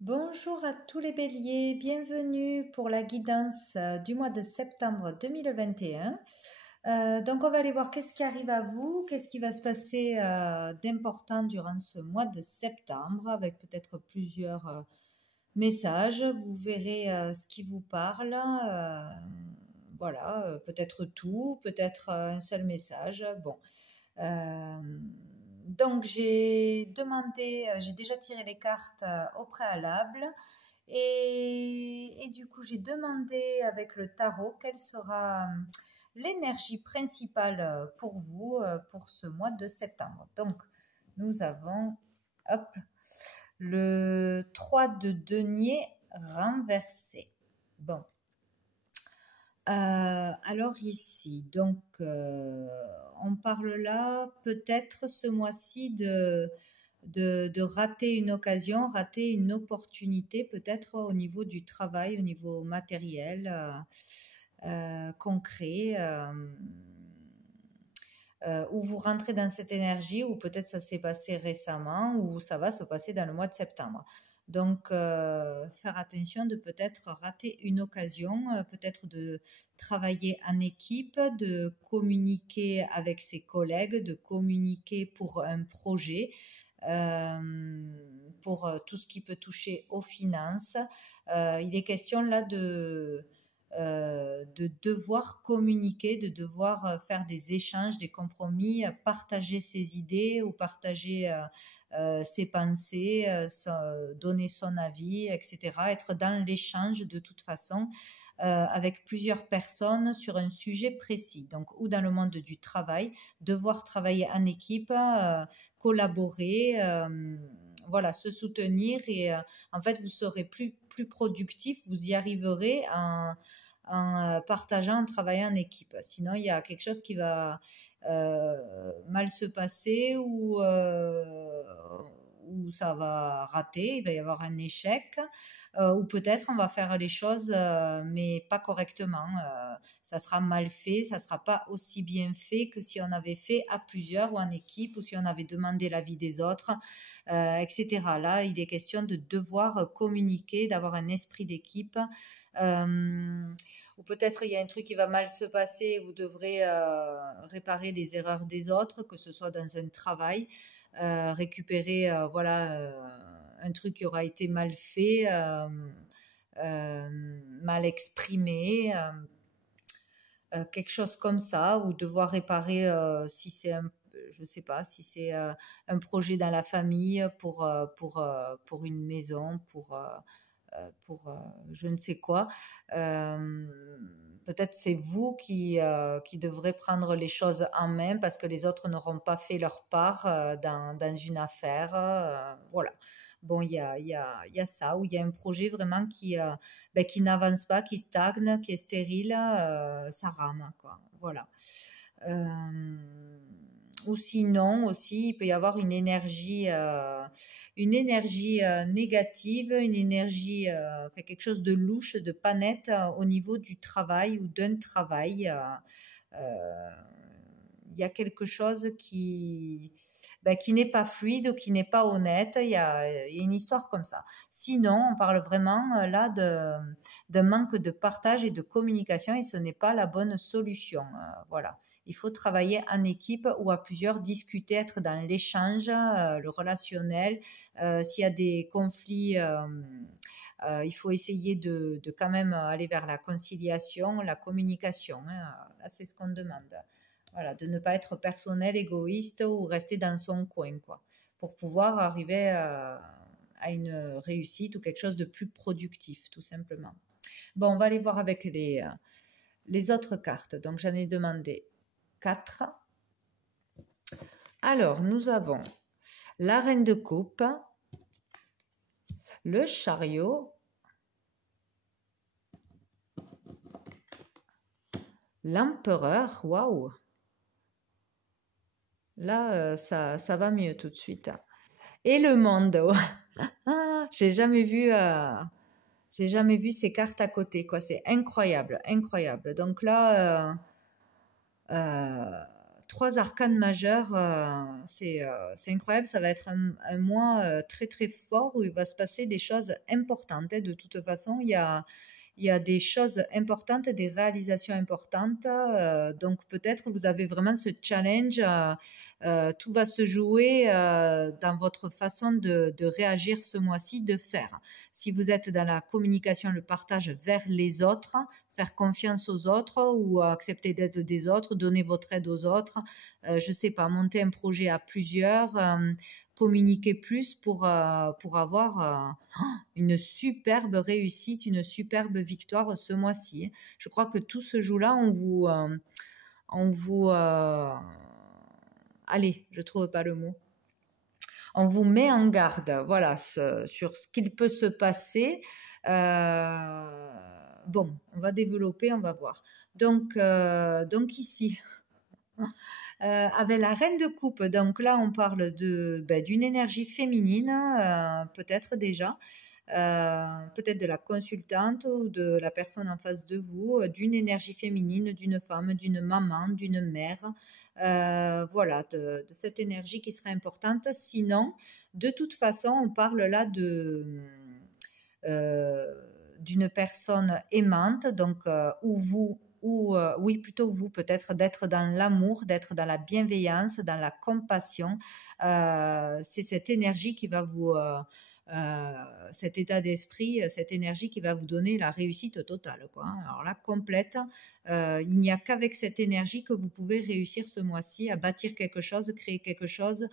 Bonjour à tous les béliers, bienvenue pour la guidance du mois de septembre 2021. Donc on va aller voir qu'est-ce qui arrive à vous, qu'est-ce qui va se passer d'important durant ce mois de septembre avec peut-être plusieurs messages. Vous verrez ce qui vous parle. Voilà, peut-être tout, peut-être un seul message. Bon. Euh, donc j'ai déjà tiré les cartes au préalable et du coup j'ai demandé avec le tarot quelle sera l'énergie principale pour vous pour ce mois de septembre. Donc nous avons hop, le 3 de denier renversé. Bon, alors ici, donc on parle là peut-être ce mois-ci de rater une occasion, rater une opportunité, peut-être au niveau du travail, au niveau matériel, concret, où vous rentrez dans cette énergie, ou peut-être ça s'est passé récemment, ou ça va se passer dans le mois de septembre. Donc, faire attention de peut-être rater une occasion, peut-être de travailler en équipe, de communiquer avec ses collègues, de communiquer pour un projet, pour tout ce qui peut toucher aux finances. Il est question là de devoir communiquer, de devoir faire des échanges, des compromis, partager ses idées ou partager ses pensées, donner son avis, etc. Être dans l'échange de toute façon avec plusieurs personnes sur un sujet précis. Donc, ou dans le monde du travail, devoir travailler en équipe, collaborer, voilà, se soutenir et en fait, vous serez plus productif, vous y arriverez en partageant, en travaillant en équipe. Sinon, il y a quelque chose qui va mal se passer ou ça va rater, il va y avoir un échec, ou peut-être on va faire les choses mais pas correctement. Ça sera mal fait, ça sera pas aussi bien fait que si on avait fait à plusieurs ou en équipe ou si on avait demandé l'avis des autres, etc. Là, il est question de devoir communiquer, d'avoir un esprit d'équipe. Ou peut-être il y a un truc qui va mal se passer, vous devrez réparer les erreurs des autres, que ce soit dans un travail, récupérer voilà, un truc qui aura été mal fait, mal exprimé, quelque chose comme ça, ou devoir réparer si c'est je sais pas, si c'est un projet dans la famille pour une maison, pour je ne sais quoi. Euh, Peut-être c'est vous qui devrez prendre les choses en main parce que les autres n'auront pas fait leur part dans une affaire. Voilà. Bon, il y a ça, où il y a un projet vraiment qui n'avance pas, qui stagne, qui est stérile, ça rame, quoi. Voilà. Euh, ou sinon aussi, il peut y avoir une énergie négative, une énergie, enfin, quelque chose de louche, de pas net au niveau du travail ou d'un travail. Euh, il y a quelque chose qui n'est pas fluide ou qui n'est pas honnête. Il y a une histoire comme ça. Sinon, on parle vraiment là d'un manque de partage et de communication et ce n'est pas la bonne solution. Voilà. Il faut travailler en équipe ou à plusieurs, discuter, être dans l'échange, le relationnel. S'il y a des conflits, il faut essayer de quand même aller vers la conciliation, la communication, hein. Là, c'est ce qu'on demande. Voilà, de ne pas être personnel, égoïste ou rester dans son coin, quoi, pour pouvoir arriver à une réussite ou quelque chose de plus productif, tout simplement. Bon, on va aller voir avec les autres cartes. Donc, j'en ai demandé 4. Alors, nous avons la reine de coupe, le chariot, l'empereur, waouh! Là, ça va mieux tout de suite. Et le monde. J'ai jamais vu ces cartes à côté, quoi. C'est incroyable, incroyable. Donc là, 3 arcanes majeurs, c'est incroyable. Ça va être un mois très très fort où il va se passer des choses importantes, hein. De toute façon, il y a des choses importantes, des réalisations importantes. Donc peut-être vous avez vraiment ce challenge. Tout va se jouer dans votre façon de réagir ce mois-ci, de faire. Si vous êtes dans la communication, le partage vers les autres, faire confiance aux autres ou accepter l'aide des autres, donner votre aide aux autres, je ne sais pas, monter un projet à plusieurs, communiquer plus pour avoir une superbe réussite, une superbe victoire ce mois-ci. Je crois que tout se joue là. Allez, je trouve pas le mot. On vous met en garde, voilà, sur ce qu'il peut se passer. Bon, on va développer, on va voir. Donc ici, avec la reine de coupe, donc là on parle d'une énergie féminine, peut-être déjà. Peut-être de la consultante ou de la personne en face de vous, d'une énergie féminine, d'une femme, d'une maman, d'une mère, voilà, de cette énergie qui serait importante. Sinon, de toute façon, on parle là d'une personne aimante, donc oui, plutôt vous, peut-être d'être dans l'amour, d'être dans la bienveillance, dans la compassion. C'est cette énergie qui va cet état d'esprit, cette énergie qui va vous donner la réussite totale, quoi. Alors là, complète. Il n'y a qu'avec cette énergie que vous pouvez réussir ce mois-ci à bâtir quelque chose, créer quelque chose,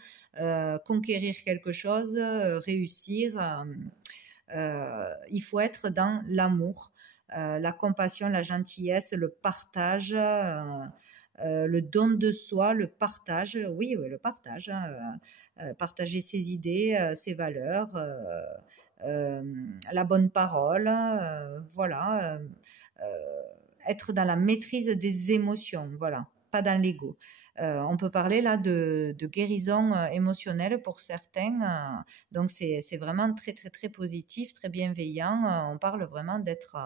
conquérir quelque chose, réussir. Il faut être dans l'amour, la compassion, la gentillesse, le partage, le don de soi, le partage, oui, le partage, hein, partager ses idées, ses valeurs, la bonne parole, voilà, être dans la maîtrise des émotions, voilà, pas dans l'ego. On peut parler là de guérison émotionnelle pour certains, donc c'est vraiment très très très positif, très bienveillant. On parle vraiment d'être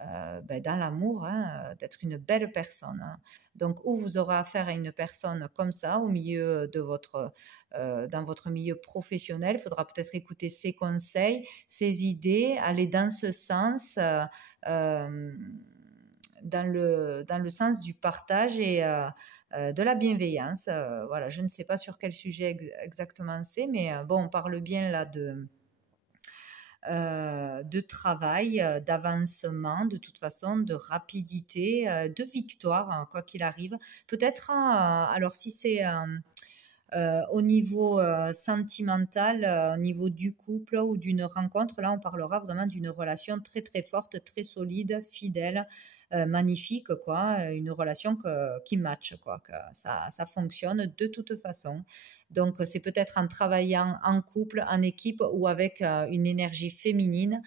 dans l'amour, hein, d'être une belle personne, hein. Donc, où vous aurez affaire à une personne comme ça au milieu dans votre milieu professionnel, il faudra peut-être écouter ses conseils, ses idées, aller dans ce sens, dans le sens du partage et de la bienveillance. Voilà, je ne sais pas sur quel sujet exactement c'est, mais bon, on parle bien là de travail, d'avancement, de toute façon, de rapidité, de victoire, hein, quoi qu'il arrive. Peut-être, alors si c'est au niveau sentimental, au niveau du couple ou d'une rencontre, là on parlera vraiment d'une relation très très forte, très solide, fidèle, magnifique, quoi, une relation qui match, quoi, que ça fonctionne de toute façon. Donc c'est peut-être en travaillant en couple, en équipe ou avec une énergie féminine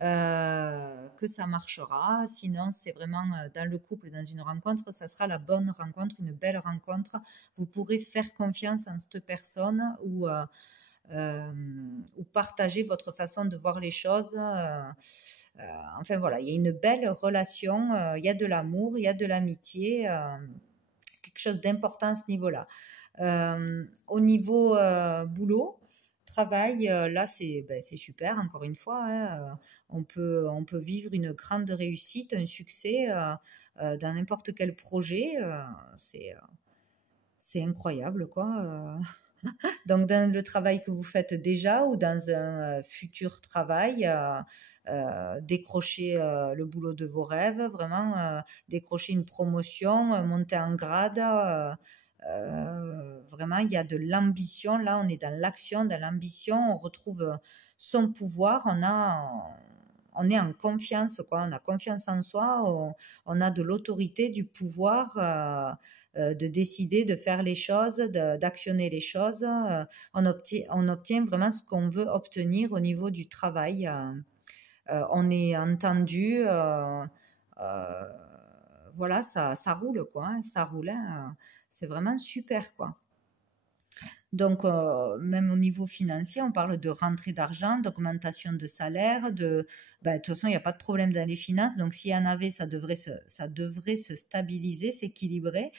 que ça marchera. Sinon, c'est vraiment dans le couple, dans une rencontre, ça sera la bonne rencontre, une belle rencontre. Vous pourrez faire confiance en cette personne ou partager votre façon de voir les choses. Enfin voilà, il y a une belle relation, il y a de l'amour, il y a de l'amitié, quelque chose d'important à ce niveau-là. Au niveau boulot, travail, là c'est super, encore une fois, hein, on peut vivre une grande réussite, un succès dans n'importe quel projet, c'est incroyable, quoi. Donc dans le travail que vous faites déjà ou dans un futur travail, décrocher le boulot de vos rêves, vraiment décrocher une promotion, monter en grade. Vraiment, il y a de l'ambition. Là, on est dans l'action, dans l'ambition. On retrouve son pouvoir. On est en confiance, quoi. On a confiance en soi. On a de l'autorité, du pouvoir de décider, de faire les choses, d'actionner les choses. On obtient vraiment ce qu'on veut obtenir au niveau du travail. On est entendu. Voilà, ça roule, quoi, hein, ça roule, hein, c'est vraiment super, quoi. Donc, même au niveau financier, on parle de rentrée d'argent, d'augmentation de salaire, de toute façon, il n'y a pas de problème dans les finances, donc s'il y en avait, ça devrait se stabiliser, s'équilibrer.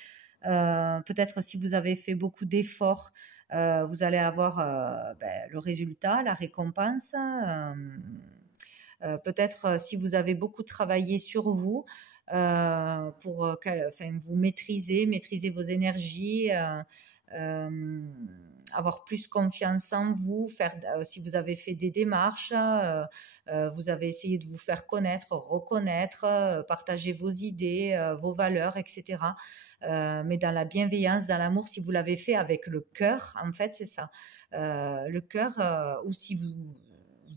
Peut-être si vous avez fait beaucoup d'efforts, vous allez avoir le résultat, la récompense. Peut-être si vous avez beaucoup travaillé sur vous pour vous maîtriser vos énergies, avoir plus confiance en vous, si vous avez fait des démarches, vous avez essayé de vous faire connaître, reconnaître, partager vos idées, vos valeurs, etc. Mais dans la bienveillance, dans l'amour, si vous l'avez fait avec le cœur, en fait, c'est ça. Le cœur, ou si vous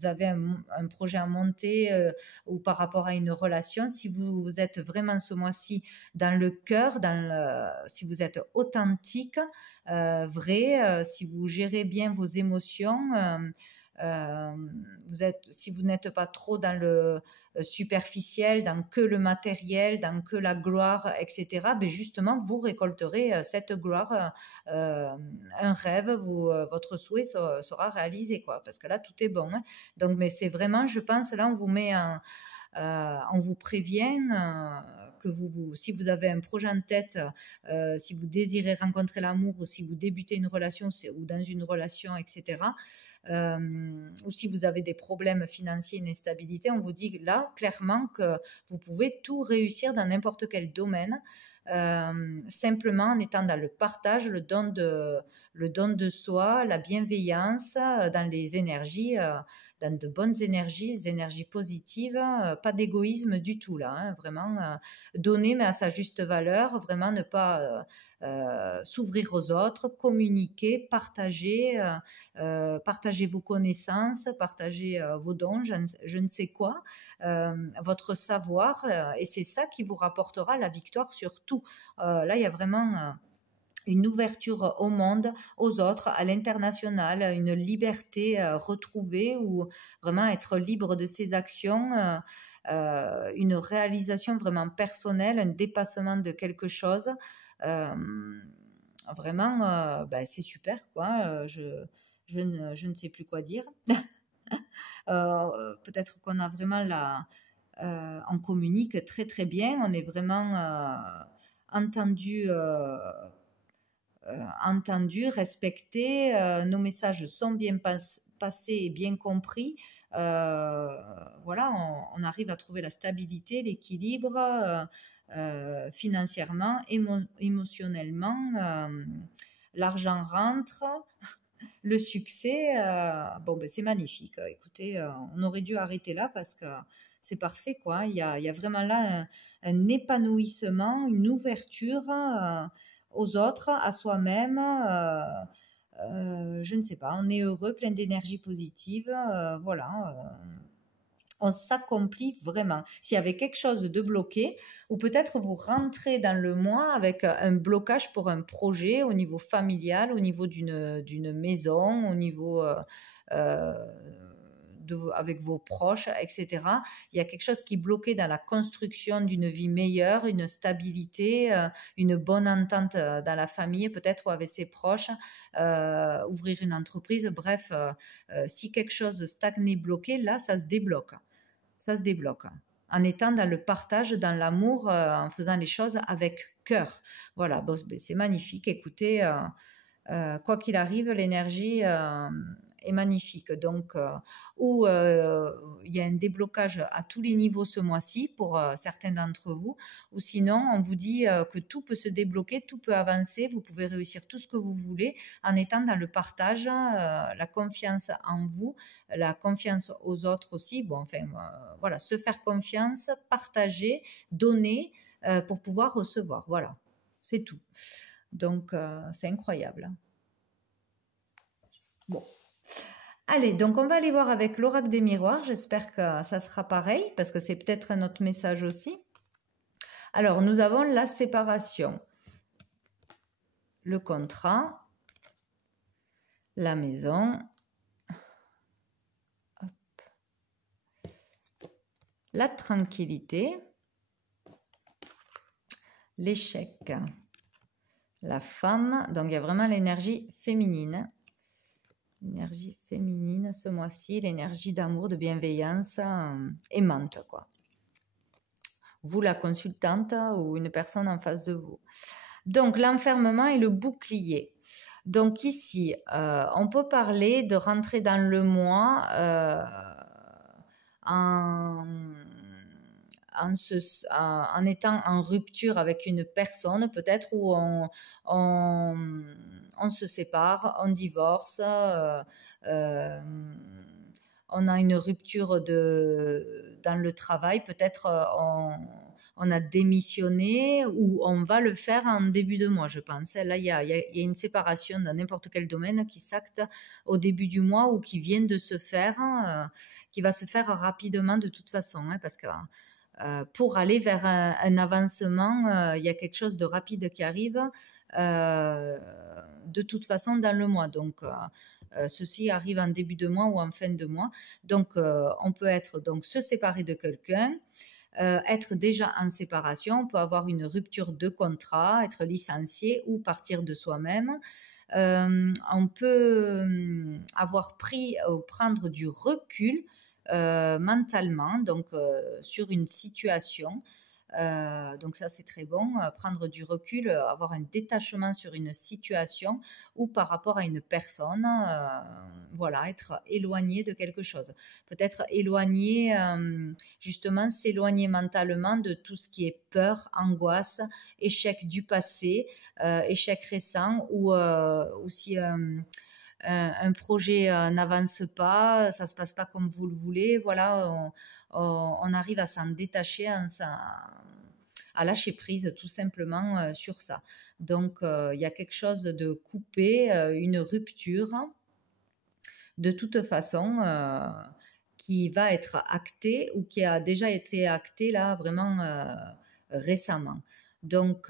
avez un projet à monter ou par rapport à une relation, si vous êtes vraiment ce mois-ci dans le cœur, si vous êtes authentique, vrai, si vous gérez bien vos émotions, si vous n'êtes pas trop dans le superficiel, dans que le matériel, dans que la gloire, etc., ben justement, vous récolterez cette gloire, un rêve, votre souhait sera réalisé, quoi, parce que là, tout est bon. Hein. Donc, mais c'est vraiment, je pense, là, on vous prévient que si vous avez un projet en tête, si vous désirez rencontrer l'amour ou si vous débutez une relation ou dans une relation, etc., ou si vous avez des problèmes financiers, une instabilité, on vous dit là clairement que vous pouvez tout réussir dans n'importe quel domaine, simplement en étant dans le partage, le don de soi, la bienveillance, dans les énergies, dans de bonnes énergies, des énergies positives, pas d'égoïsme du tout là, hein, vraiment donner mais à sa juste valeur, vraiment ne pas s'ouvrir aux autres, communiquer, partager vos connaissances, partager vos dons, je ne sais quoi, votre savoir, et c'est ça qui vous rapportera la victoire sur tout. Là, il y a vraiment une ouverture au monde, aux autres, à l'international, une liberté retrouvée ou vraiment être libre de ses actions, une réalisation vraiment personnelle, un dépassement de quelque chose. Vraiment, c'est super, quoi. Je ne sais plus quoi dire. Peut-être qu'on a vraiment on communique très très bien, on est vraiment entendu, respecté, nos messages sont bien passés et bien compris. Voilà, on arrive à trouver la stabilité, l'équilibre financièrement, émotionnellement. L'argent rentre, le succès, c'est magnifique. Écoutez, on aurait dû arrêter là parce que c'est parfait, quoi. Il y a vraiment là un épanouissement, une ouverture aux autres, à soi-même. Je ne sais pas, on est heureux, plein d'énergie positive. Voilà. On s'accomplit vraiment. S'il y avait quelque chose de bloqué, ou peut-être vous rentrez dans le mois avec un blocage pour un projet au niveau familial, au niveau d'une maison, au niveau avec vos proches, etc. Il y a quelque chose qui est bloqué dans la construction d'une vie meilleure, une stabilité, une bonne entente dans la famille, peut-être ou avec ses proches, ouvrir une entreprise. Bref, si quelque chose stagne, bloqué, là, ça se débloque. Ça se débloque en étant dans le partage, dans l'amour, en faisant les choses avec cœur. Voilà, bon, c'est magnifique. Écoutez, quoi qu'il arrive, l'énergie est magnifique. Donc, il y a un déblocage à tous les niveaux ce mois-ci pour certains d'entre vous, ou sinon, on vous dit que tout peut se débloquer, tout peut avancer, vous pouvez réussir tout ce que vous voulez en étant dans le partage, la confiance en vous, la confiance aux autres aussi. Bon, enfin, voilà, se faire confiance, partager, donner pour pouvoir recevoir. Voilà, c'est tout. Donc, c'est incroyable. Bon. Allez, donc on va aller voir avec l'oracle des miroirs. J'espère que ça sera pareil, parce que c'est peut-être un autre message aussi. Alors, nous avons la séparation, le contrat, la maison, la tranquillité, l'échec, la femme. Donc, il y a vraiment l'énergie féminine. L'énergie féminine ce mois-ci, l'énergie d'amour, de bienveillance aimante, quoi. Vous, la consultante ou une personne en face de vous. Donc, l'enfermement et le bouclier. Donc ici, on peut parler de rentrer dans le mois en, en étant en rupture avec une personne, peut-être où on se sépare, on divorce, on a une rupture dans le travail, peut-être on a démissionné ou on va le faire en début de mois, je pense. Là, il y a une séparation dans n'importe quel domaine qui s'acte au début du mois ou qui vient de se faire, qui va se faire rapidement de toute façon, hein, parce que pour aller vers un avancement, il y a quelque chose de rapide qui arrive de toute façon dans le mois. Donc, ceci arrive en début de mois ou en fin de mois. Donc, on peut se séparer de quelqu'un, être déjà en séparation, on peut avoir une rupture de contrat, être licencié ou partir de soi-même. On peut prendre du recul mentalement, donc sur une situation. Donc ça c'est très bon, prendre du recul, avoir un détachement sur une situation ou par rapport à une personne, voilà, être éloigné de quelque chose. Peut-être éloigné, justement s'éloigner mentalement de tout ce qui est peur, angoisse, échec du passé, échec récent ou si un projet n'avance pas, ça se passe pas comme vous le voulez, voilà, on arrive à s'en détacher, à lâcher prise tout simplement sur ça. Donc il y a quelque chose de coupé, une rupture de toute façon qui va être actée ou qui a déjà été actée là vraiment récemment. Donc,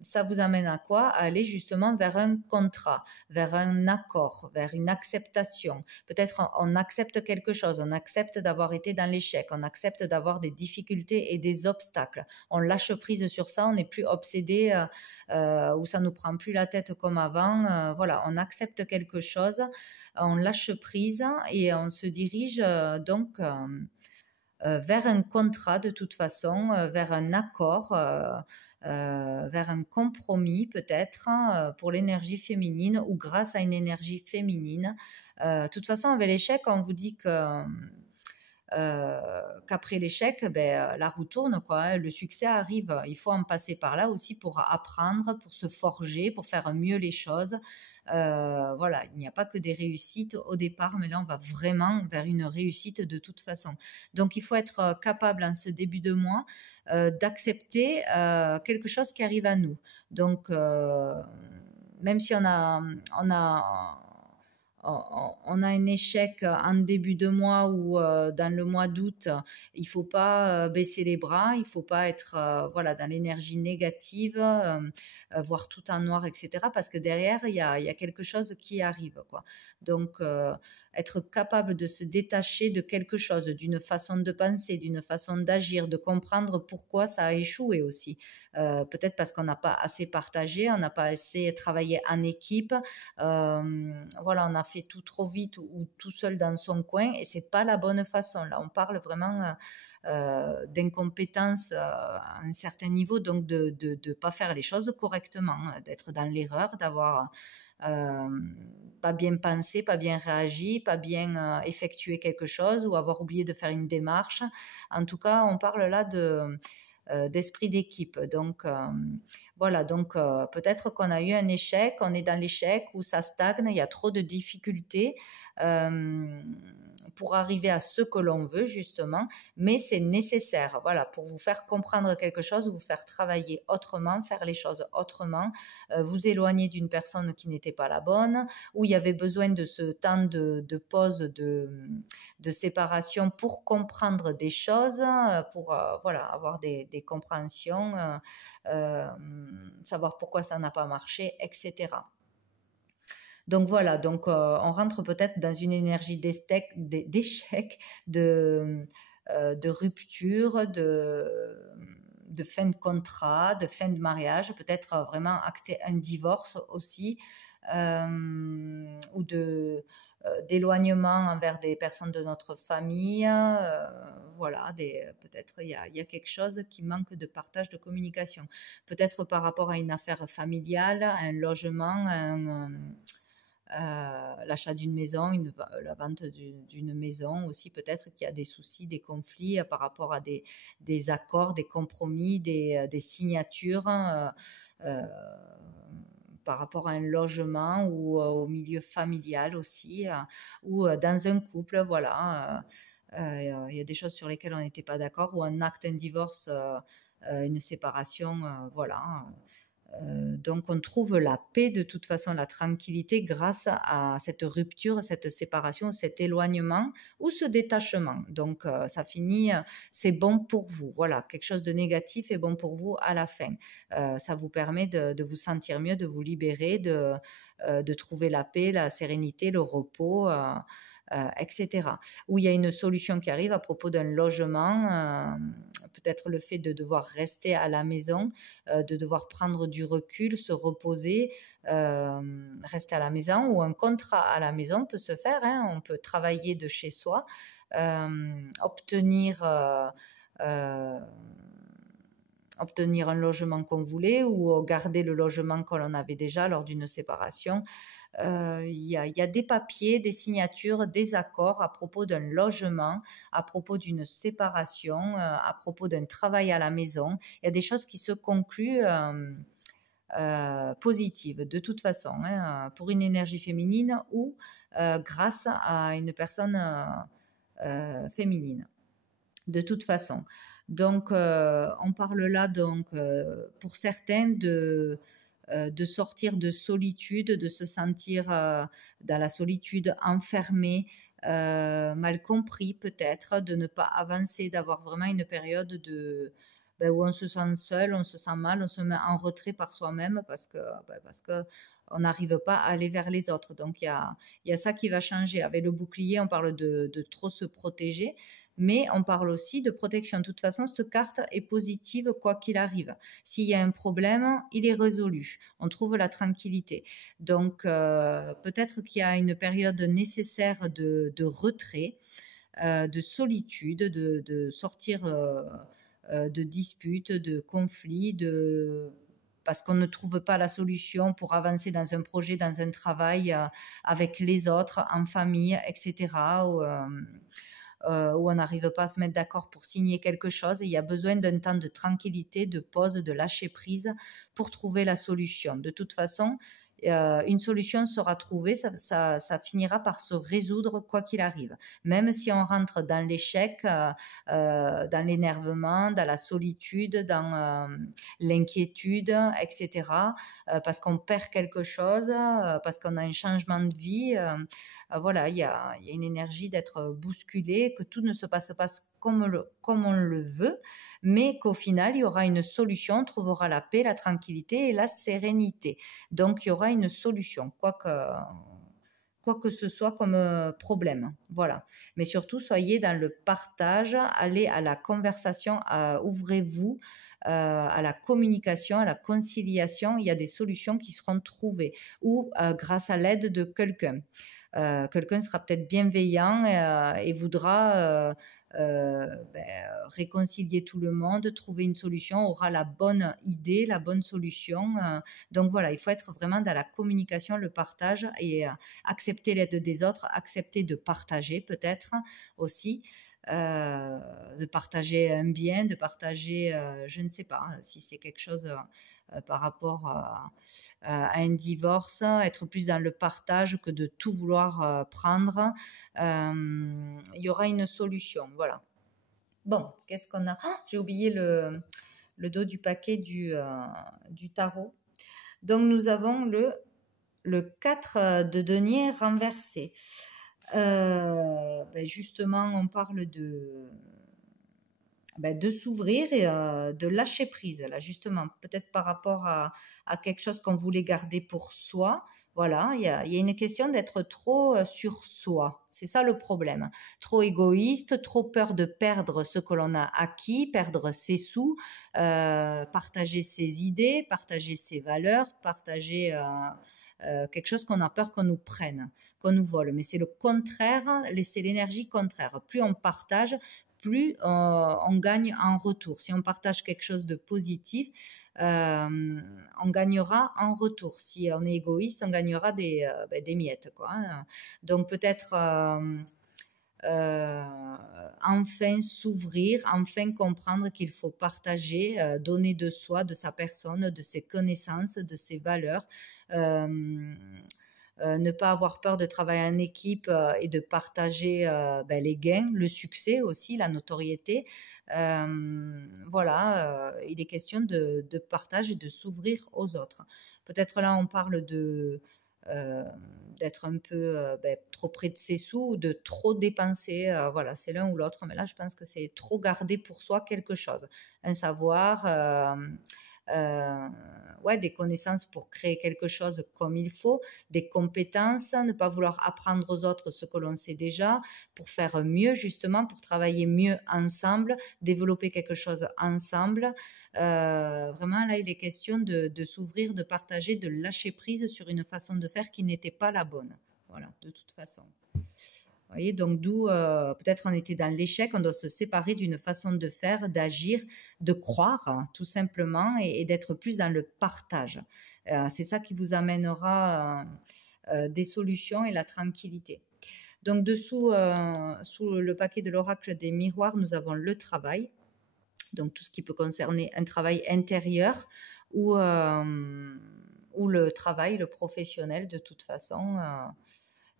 ça vous amène à quoi? À aller justement vers un contrat, vers un accord, vers une acceptation. Peut-être on accepte quelque chose, on accepte d'avoir été dans l'échec, on accepte d'avoir des difficultés et des obstacles. On lâche prise sur ça, on n'est plus obsédé ou ça nous prend plus la tête comme avant. Voilà, on accepte quelque chose, on lâche prise et on se dirige donc vers un contrat de toute façon, vers un accord, vers un compromis peut-être pour l'énergie féminine ou grâce à une énergie féminine. De toute façon, avec l'échec, on vous dit qu'après l'échec, la roue tourne, quoi, hein, le succès arrive. Il faut en passer par là aussi pour apprendre, pour se forger, pour faire mieux les choses. Voilà, il n'y a pas que des réussites au départ, mais là, on va vraiment vers une réussite de toute façon. Donc, il faut être capable en ce début de mois d'accepter quelque chose qui arrive à nous. Donc, même si on a un échec en début de mois ou dans le mois d'août, il ne faut pas baisser les bras, il ne faut pas être voilà, dans l'énergie négative, voir tout en noir, etc. Parce que derrière, il y a quelque chose qui arrive, quoi. Donc, être capable de se détacher de quelque chose, d'une façon de penser, d'une façon d'agir, de comprendre pourquoi ça a échoué aussi. Peut-être parce qu'on n'a pas assez partagé, on n'a pas assez travaillé en équipe. Voilà, on a fait tout trop vite ou tout seul dans son coin et c'est pas la bonne façon. Là, on parle vraiment d'incompétence à un certain niveau, donc de ne pas faire les choses correctement, d'être dans l'erreur, d'avoir pas bien pensé, pas bien réagi, pas bien effectué quelque chose ou avoir oublié de faire une démarche. En tout cas, on parle là d'esprit d'équipe. Donc, voilà, donc peut-être qu'on a eu un échec, on est dans l'échec où ça stagne, il y a trop de difficultés pour arriver à ce que l'on veut justement, mais c'est nécessaire, voilà, pour vous faire comprendre quelque chose, vous faire travailler autrement, faire les choses autrement, vous éloigner d'une personne qui n'était pas la bonne, où il y avait besoin de ce temps de pause, de séparation pour comprendre des choses, pour voilà, avoir des compréhensions, savoir pourquoi ça n'a pas marché, etc. Donc voilà, donc on rentre peut-être dans une énergie d'échec, de rupture, de fin de contrat, de fin de mariage, peut-être vraiment acter un divorce aussi, ou d'éloignement envers des personnes de notre famille. Voilà, peut-être il y a quelque chose qui manque de partage de communication. Peut-être par rapport à une affaire familiale, un logement, l'achat d'une maison, la vente d'une maison aussi, peut-être qu'il y a des soucis, des conflits par rapport à des accords, des compromis, des signatures par rapport à un logement ou au milieu familial aussi, ou dans un couple, voilà. Il y a des choses sur lesquelles on n'était pas d'accord, ou un acte, un divorce, une séparation, voilà. Donc on trouve la paix, de toute façon, la tranquillité grâce à cette rupture, cette séparation, cet éloignement ou ce détachement. Donc ça finit, c'est bon pour vous. Voilà, quelque chose de négatif est bon pour vous à la fin. Ça vous permet de vous sentir mieux, de vous libérer, de trouver la paix, la sérénité, le repos. Etc. Où il y a une solution qui arrive à propos d'un logement, peut-être le fait de devoir rester à la maison, de devoir prendre du recul, se reposer, rester à la maison, ou un contrat à la maison peut se faire, hein, on peut travailler de chez soi, obtenir un logement qu'on voulait ou garder le logement que l'on avait déjà lors d'une séparation. Il y a des papiers, des signatures, des accords à propos d'un logement, à propos d'une séparation, à propos d'un travail à la maison. Il y a des choses qui se concluent positives de toute façon, hein, pour une énergie féminine ou grâce à une personne féminine, de toute façon. Donc, on parle là, donc, pour certains, de sortir de solitude, de se sentir dans la solitude, enfermé, mal compris peut-être, de ne pas avancer, d'avoir vraiment une période où on se sent seul, on se sent mal, on se met en retrait par soi-même parce que on n'arrive pas à aller vers les autres. Donc il y a ça qui va changer. Avec le bouclier, on parle de trop se protéger, mais on parle aussi de protection. De toute façon, cette carte est positive quoi qu'il arrive. S'il y a un problème, il est résolu. On trouve la tranquillité. Donc, peut-être qu'il y a une période nécessaire de retrait, de solitude, de sortir de disputes, de conflits, parce qu'on ne trouve pas la solution pour avancer dans un projet, dans un travail avec les autres, en famille, etc. Où on n'arrive pas à se mettre d'accord pour signer quelque chose. Et il y a besoin d'un temps de tranquillité, de pause, de lâcher prise pour trouver la solution. De toute façon, une solution sera trouvée, ça finira par se résoudre quoi qu'il arrive. Même si on rentre dans l'échec, dans l'énervement, dans la solitude, dans l'inquiétude, etc., parce qu'on perd quelque chose, parce qu'on a un changement de vie. Voilà, il y a une énergie d'être bousculé, que tout ne se passe pas comme on le veut, mais qu'au final, il y aura une solution, on trouvera la paix, la tranquillité et la sérénité. Donc, il y aura une solution, quoi que ce soit comme problème. Voilà. Mais surtout, soyez dans le partage, allez à la conversation, ouvrez-vous à la communication, à la conciliation. Il y a des solutions qui seront trouvées ou grâce à l'aide de quelqu'un. Quelqu'un sera peut-être bienveillant et voudra réconcilier tout le monde, trouver une solution, aura la bonne idée, la bonne solution. Donc voilà, il faut être vraiment dans la communication, le partage et accepter l'aide des autres, accepter de partager peut-être aussi. De partager un bien, de partager, je ne sais pas, si c'est quelque chose par rapport à un divorce, être plus dans le partage que de tout vouloir prendre. Il y aura une solution, voilà. Bon, qu'est-ce qu'on a? J'ai oublié le dos du paquet du tarot. Donc, nous avons le 4 de denier renversé. Justement, on parle de s'ouvrir et de lâcher prise, là, justement, peut-être par rapport à quelque chose qu'on voulait garder pour soi. Voilà, il y a une question d'être trop sur soi. C'est ça le problème. Trop égoïste, trop peur de perdre ce que l'on a acquis, perdre ses sous, partager ses idées, partager ses valeurs, partager quelque chose qu'on a peur qu'on nous prenne, qu'on nous vole. Mais c'est le contraire, c'est l'énergie contraire. Plus on partage, plus on gagne en retour. Si on partage quelque chose de positif, on gagnera en retour. Si on est égoïste, on gagnera des miettes, quoi, hein. Donc peut-être enfin s'ouvrir, enfin comprendre qu'il faut partager, donner de soi, de sa personne, de ses connaissances, de ses valeurs. Ne pas avoir peur de travailler en équipe et de partager les gains, le succès aussi, la notoriété. Voilà, il est question de partage et de s'ouvrir aux autres. Peut-être là, on parle d'être un peu trop près de ses sous ou de trop dépenser. Voilà, c'est l'un ou l'autre. Mais là, je pense que c'est trop garder pour soi quelque chose. Un savoir, des connaissances pour créer quelque chose comme il faut, des compétences, ne pas vouloir apprendre aux autres ce que l'on sait déjà, pour faire mieux justement, pour travailler mieux ensemble, développer quelque chose ensemble. Vraiment, là, il est question de s'ouvrir, de partager, de lâcher prise sur une façon de faire qui n'était pas la bonne. Voilà, de toute façon. Vous voyez, donc d'où peut-être on était dans l'échec, on doit se séparer d'une façon de faire, d'agir, de croire, hein, tout simplement, et d'être plus dans le partage. C'est ça qui vous amènera des solutions et la tranquillité. Donc dessous, sous le paquet de l'oracle des miroirs, nous avons le travail. Donc tout ce qui peut concerner un travail intérieur ou le travail, le professionnel de toute façon.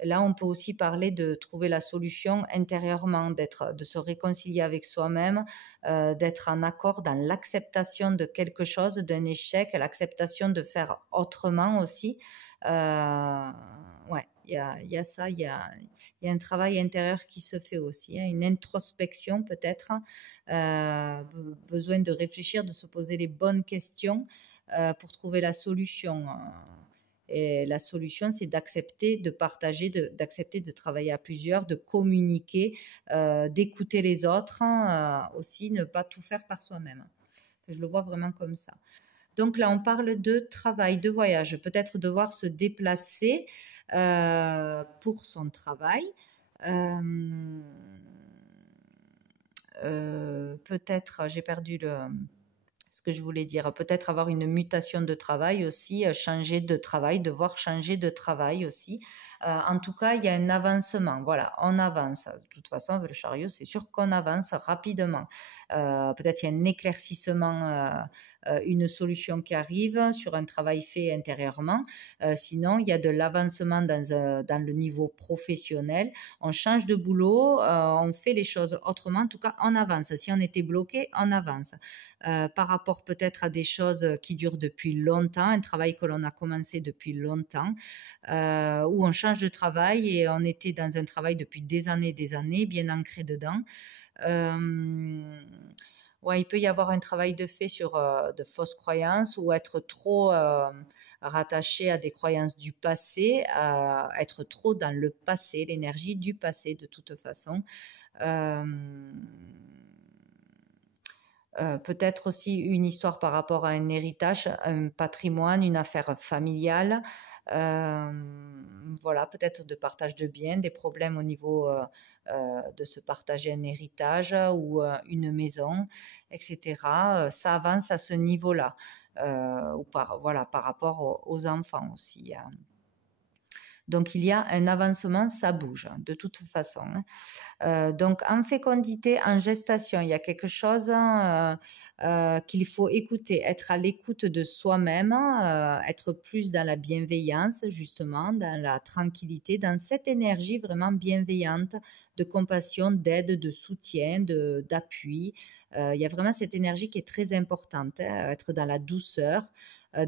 Là, on peut aussi parler de trouver la solution intérieurement, de se réconcilier avec soi-même, d'être en accord dans l'acceptation de quelque chose, d'un échec, l'acceptation de faire autrement aussi. Ouais, il y a ça, il y a un travail intérieur qui se fait aussi, hein, une introspection peut-être, besoin de réfléchir, de se poser les bonnes questions pour trouver la solution. Et la solution, c'est d'accepter de partager, d'accepter de travailler à plusieurs, de communiquer, d'écouter les autres, hein, aussi ne pas tout faire par soi-même. Je le vois vraiment comme ça. Donc là, on parle de travail, de voyage, peut-être devoir se déplacer pour son travail. Peut-être, j'ai perdu ce que je voulais dire, peut-être avoir une mutation de travail aussi, changer de travail, devoir changer de travail aussi. En tout cas, il y a un avancement. Voilà, on avance. De toute façon, avec le chariot, c'est sûr qu'on avance rapidement. Peut-être il y a un éclaircissement, une solution qui arrive sur un travail fait intérieurement. Sinon, il y a de l'avancement dans le niveau professionnel. On change de boulot, on fait les choses autrement. En tout cas, on avance. Si on était bloqué, on avance. Par rapport peut-être à des choses qui durent depuis longtemps, un travail que l'on a commencé depuis longtemps, où on change de travail et on était dans un travail depuis des années, bien ancré dedans. Ouais, il peut y avoir un travail de fait sur de fausses croyances ou être trop rattaché à des croyances du passé, être trop dans le passé, l'énergie du passé de toute façon. Peut-être aussi une histoire par rapport à un héritage, un patrimoine, une affaire familiale. Voilà, peut-être de partage de biens, des problèmes au niveau de se partager un héritage ou une maison, etc. Ça avance à ce niveau-là, ou par rapport aux enfants aussi. Donc il y a un avancement, ça bouge de toute façon. Donc en fécondité, en gestation, il y a quelque chose qu'il faut écouter, être à l'écoute de soi-même, être plus dans la bienveillance justement, dans la tranquillité, dans cette énergie vraiment bienveillante de compassion, d'aide, de soutien, d'appui. Il y a vraiment cette énergie qui est très importante, hein, être dans la douceur,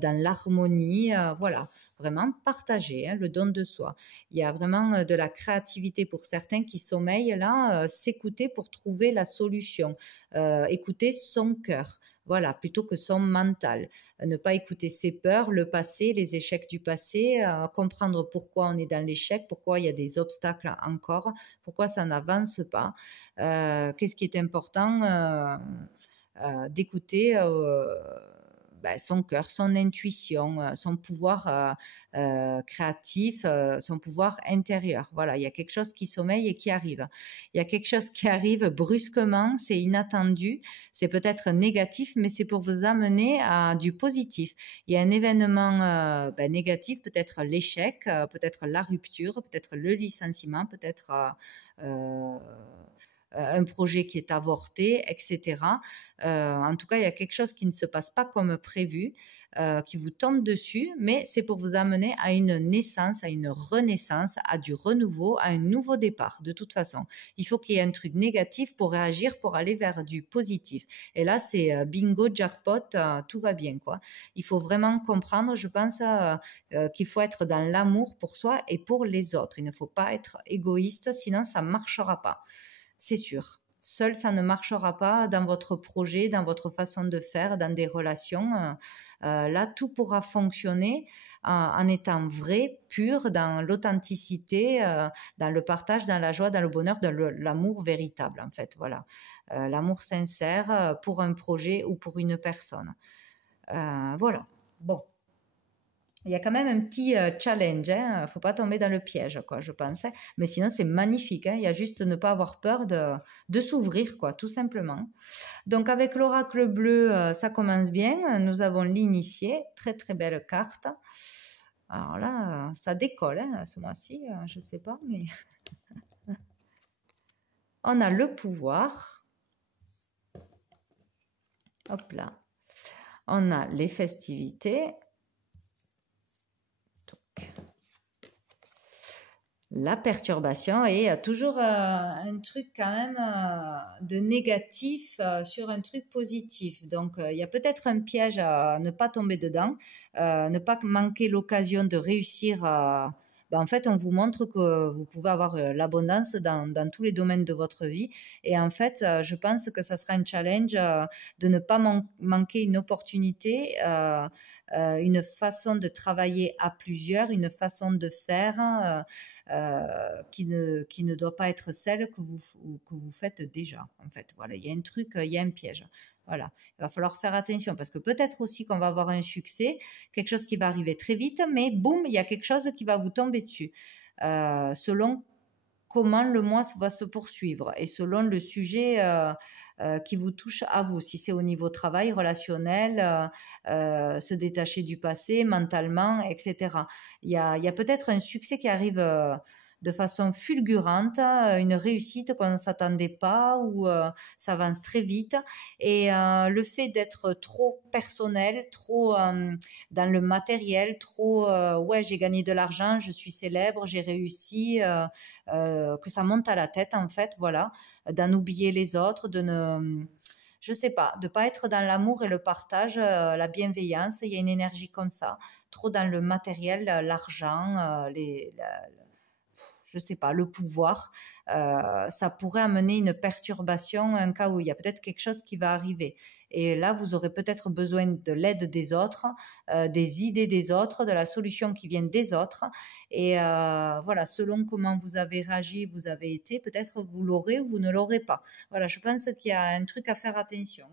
dans l'harmonie, voilà, vraiment partager, hein, le don de soi. Il y a vraiment de la créativité pour certains qui sommeillent là, s'écouter pour trouver la solution, écouter son cœur, voilà, plutôt que son mental. Ne pas écouter ses peurs, le passé, les échecs du passé, comprendre pourquoi on est dans l'échec, pourquoi il y a des obstacles encore, pourquoi ça n'avance pas, qu'est-ce qui est important d'écouter son cœur, son intuition, son pouvoir créatif, son pouvoir intérieur. Voilà, il y a quelque chose qui sommeille et qui arrive. Il y a quelque chose qui arrive brusquement, c'est inattendu, c'est peut-être négatif, mais c'est pour vous amener à du positif. Il y a un événement négatif, peut-être l'échec, peut-être la rupture, peut-être le licenciement, peut-être un projet qui est avorté, etc. En tout cas, il y a quelque chose qui ne se passe pas comme prévu, qui vous tombe dessus, mais c'est pour vous amener à une naissance, à une renaissance, à du renouveau, à un nouveau départ. De toute façon, il faut qu'il y ait un truc négatif pour réagir, pour aller vers du positif. Et là, c'est bingo, jackpot, tout va bien, quoi. Il faut vraiment comprendre, je pense, qu'il faut être dans l'amour pour soi et pour les autres. Il ne faut pas être égoïste, sinon ça ne marchera pas. C'est sûr. Seul, ça ne marchera pas dans votre projet, dans votre façon de faire, dans des relations. Là, tout pourra fonctionner en étant vrai, pur, dans l'authenticité, dans le partage, dans la joie, dans le bonheur, dans l'amour véritable, en fait. Voilà. L'amour sincère pour un projet ou pour une personne. Voilà. Bon. Il y a quand même un petit challenge, hein. Faut pas tomber dans le piège, quoi, je pense. Mais sinon, c'est magnifique, hein. Il y a juste ne pas avoir peur de s'ouvrir, quoi, tout simplement. Donc, avec l'oracle bleu, ça commence bien. Nous avons l'initié, très très belle carte. Alors là, ça décolle, hein, ce mois-ci, je sais pas, mais on a le pouvoir. Hop là. On a les festivités. La perturbation et toujours un truc quand même de négatif sur un truc positif. Donc, il y a peut-être un piège à ne pas tomber dedans, ne pas manquer l'occasion de réussir. En fait, on vous montre que vous pouvez avoir l'abondance dans tous les domaines de votre vie. Et en fait, je pense que ça sera un challenge de ne pas manquer une opportunité, une façon de travailler à plusieurs, une façon de faire qui ne doit pas être celle que vous faites déjà. En fait, voilà, il y a un truc, il y a un piège. Voilà, il va falloir faire attention parce que peut-être aussi qu'on va avoir un succès, quelque chose qui va arriver très vite, mais boum, il y a quelque chose qui va vous tomber dessus. Selon comment le mois va se poursuivre et selon le sujet qui vous touche à vous, si c'est au niveau travail, relationnel, se détacher du passé, mentalement, etc. Il y a peut-être un succès qui arrive de façon fulgurante, une réussite qu'on ne s'attendait pas ou ça avance très vite. Et le fait d'être trop personnel, trop dans le matériel, trop ouais, j'ai gagné de l'argent, je suis célèbre, j'ai réussi, que ça monte à la tête en fait, voilà, d'en oublier les autres, de ne... Je sais pas, de pas être dans l'amour et le partage, la bienveillance, il y a une énergie comme ça, trop dans le matériel, l'argent, je sais pas, le pouvoir, ça pourrait amener une perturbation, un cas où il y a peut-être quelque chose qui va arriver. Et là, vous aurez peut-être besoin de l'aide des autres, des idées des autres, de la solution qui vient des autres. Et voilà, selon comment vous avez réagi, vous avez été, peut-être vous l'aurez ou vous ne l'aurez pas. Voilà, je pense qu'il y a un truc à faire attention.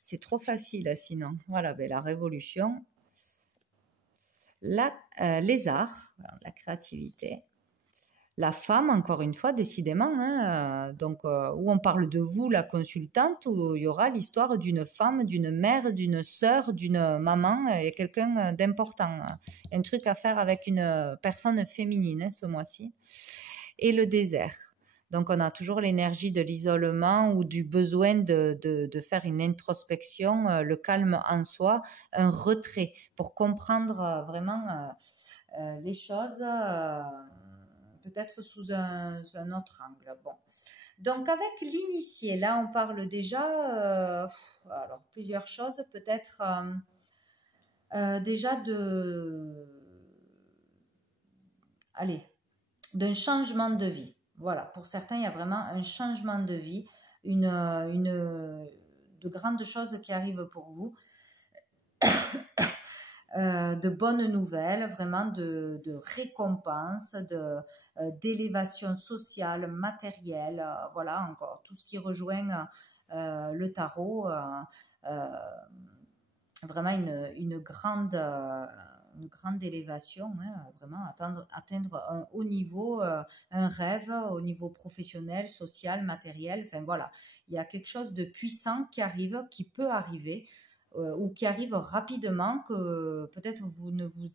C'est trop facile sinon. Voilà, ben, la révolution. Les arts, la créativité, la femme, encore une fois, décidément, hein, donc, où on parle de vous, la consultante, où il y aura l'histoire d'une femme, d'une mère, d'une sœur, d'une maman, et quelqu'un d'important. Un truc à faire avec une personne féminine ce mois-ci. Et le désert. Donc, on a toujours l'énergie de l'isolement ou du besoin de faire une introspection, le calme en soi, un retrait pour comprendre vraiment les choses peut-être sous un autre angle. Bon. Donc, avec l'initié, là, on parle déjà, alors, plusieurs choses, peut-être déjà d'un changement de vie. Voilà, pour certains, il y a vraiment un changement de vie, de grandes choses qui arrivent pour vous, de bonnes nouvelles, vraiment de récompenses, d'élévation sociale, matérielle, voilà, encore tout ce qui rejoint le tarot, vraiment une grande élévation, hein, vraiment atteindre un haut niveau, un rêve au niveau professionnel, social, matériel. Enfin voilà, il y a quelque chose de puissant qui arrive, qui peut arriver, ou qui arrive rapidement, que peut-être vous ne vous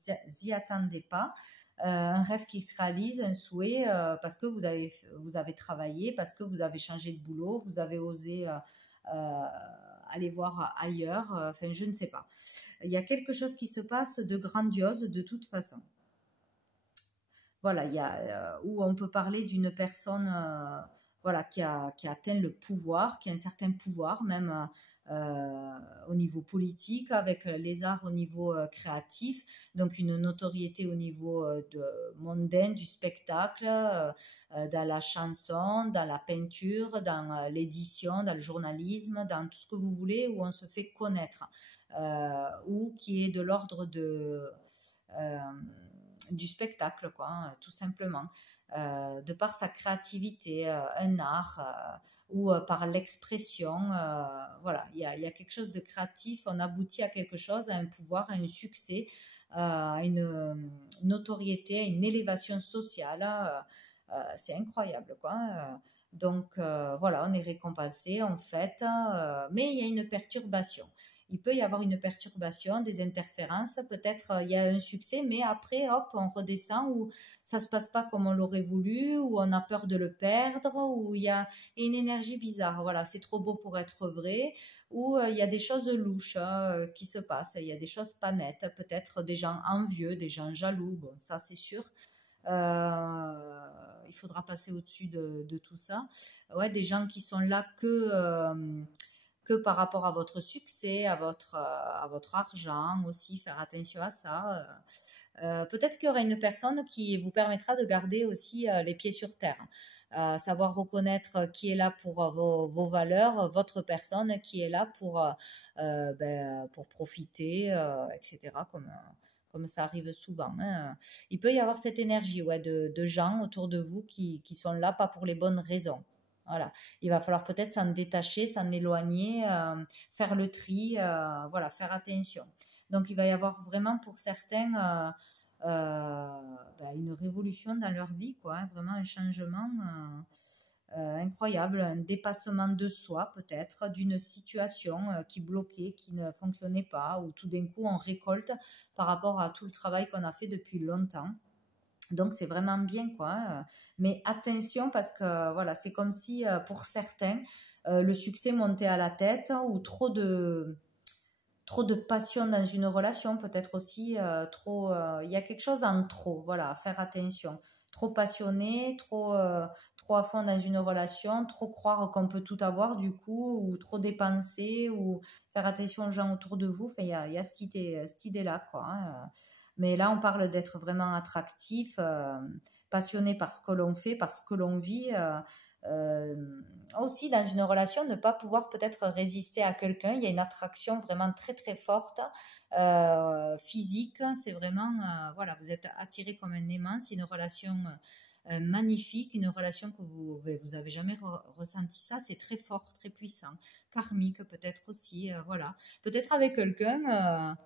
y attendez pas. Un rêve qui se réalise, un souhait, parce que vous avez travaillé, parce que vous avez changé de boulot, vous avez osé aller voir ailleurs, enfin je ne sais pas. Il y a quelque chose qui se passe de grandiose de toute façon. Voilà, il y a où on peut parler d'une personne, voilà, qui a atteint le pouvoir, qui a un certain pouvoir même, au niveau politique, avec les arts au niveau créatif, donc une notoriété au niveau mondain du spectacle, dans la chanson, dans la peinture, dans l'édition, dans le journalisme, dans tout ce que vous voulez, où on se fait connaître, ou qui est de l'ordre euh, du spectacle, quoi, hein, tout simplement, de par sa créativité, un art, ou par l'expression, voilà, il y a quelque chose de créatif, on aboutit à quelque chose, à un pouvoir, à un succès, à une notoriété, à une élévation sociale, c'est incroyable, quoi. Donc voilà, on est récompensé, on fête, mais il y a une perturbation. Il peut y avoir une perturbation, des interférences, peut-être il y a un succès, mais après, hop, on redescend, ou ça se passe pas comme on l'aurait voulu, ou on a peur de le perdre, ou il y a une énergie bizarre. Voilà, c'est trop beau pour être vrai, ou il y a des choses louches qui se passent, il y a des choses pas nettes, peut-être des gens envieux, des gens jaloux, bon, ça c'est sûr. Il faudra passer au-dessus de tout ça. Ouais, des gens qui sont là que par rapport à votre succès, à votre argent aussi, faire attention à ça. Peut-être qu'il y aura une personne qui vous permettra de garder aussi les pieds sur terre, savoir reconnaître qui est là pour vos valeurs, votre personne qui est là pour profiter, etc., comme ça arrive souvent, hein. Il peut y avoir cette énergie, ouais, de gens autour de vous qui sont là pas pour les bonnes raisons. Voilà, il va falloir peut-être s'en détacher, s'en éloigner, faire le tri, voilà, faire attention. Donc il va y avoir vraiment pour certains une révolution dans leur vie, quoi, hein, vraiment un changement incroyable, un dépassement de soi peut-être, d'une situation qui bloquait, qui ne fonctionnait pas, ou tout d'un coup on récolte par rapport à tout le travail qu'on a fait depuis longtemps. Donc c'est vraiment bien, quoi, hein. Mais attention, parce que voilà, c'est comme si pour certains le succès montait à la tête, ou trop de passion dans une relation, peut-être aussi trop. Il y a quelque chose en trop, voilà, à faire attention. Trop passionné, trop à fond dans une relation, trop croire qu'on peut tout avoir du coup, ou trop dépenser, ou faire attention aux gens autour de vous. Enfin, il y a cette idée-là, quoi, hein. Mais là, on parle d'être vraiment attractif, passionné par ce que l'on fait, par ce que l'on vit. Aussi, dans une relation, ne pas pouvoir peut-être résister à quelqu'un. Il y a une attraction vraiment très très forte, physique. C'est vraiment, voilà, vous êtes attiré comme un aimant. C'est une relation magnifique, une relation que vous avez jamais ressenti ça. C'est très fort, très puissant, karmique peut-être aussi. Voilà, peut-être avec quelqu'un.